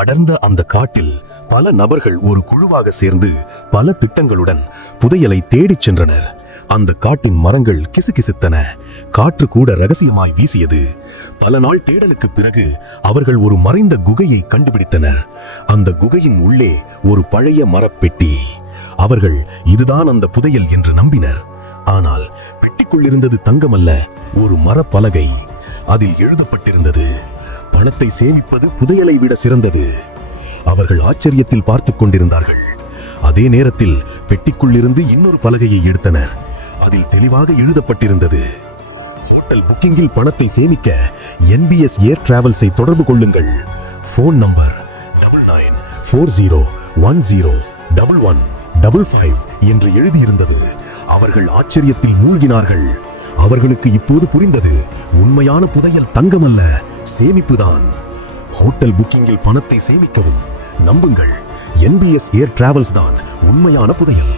அடர்ந்த அந்த காட்டில் பல நபர்கள் ஒரு குழுவாக சேர்ந்து பல திட்டங்களுடன் புதையலை தேடிச் சென்றனர். அந்த காட்டின் மரங்கள் கிசுகிசுத்தன, காற்று கூட ரகசியமாய் வீசியது. பல நாள் தேடலுக்கு பிறகு அவர்கள் ஒரு மறைந்த குகையை கண்டுபிடித்தனர். அந்த குகையின் உள்ளே ஒரு பழைய மரப்பெட்டி. அவர்கள் இதுதான் அந்த புதையல் என்று நம்பினர். ஆனால் பெட்டிக்குள் இருந்தது தங்கமல்ல, ஒரு மரப்பலகை. அதில் எழுதப்பட்டிருந்தது, பணத்தை சேமிப்பது புதையலை விட சிறந்தது. அவர்கள் ஆச்சரியத்தில் பார்த்து கொண்டிருந்தார்கள். அதே நேரத்தில் பெட்டிக்குள் இருந்து இன்னொரு பலகையை எடுத்தனர். அதில் தெளிவாக எழுதப்பட்டிருந்தது, ஹோட்டல் புக்கிங்கில் பணத்தை சேமிக்க NBS ஏர் டிராவல்ஸை தொடர்பு கொள்ளுங்கள். போன் நம்பர் 9940101155 என்று எழுதியிருந்தது. அவர்கள் ஆச்சரியத்தில் மூழ்கினார்கள். அவர்களுக்கு இப்போது புரிந்தது, உண்மையான புதையல் தங்கமல்ல, சேமிப்புதான். ஹோட்டல் புக்கிங்கில் பணத்தை சேமிக்கவும் நம்புங்கள், NBS ஏர் டிராவல்ஸ் தான் உண்மையான புதையல்.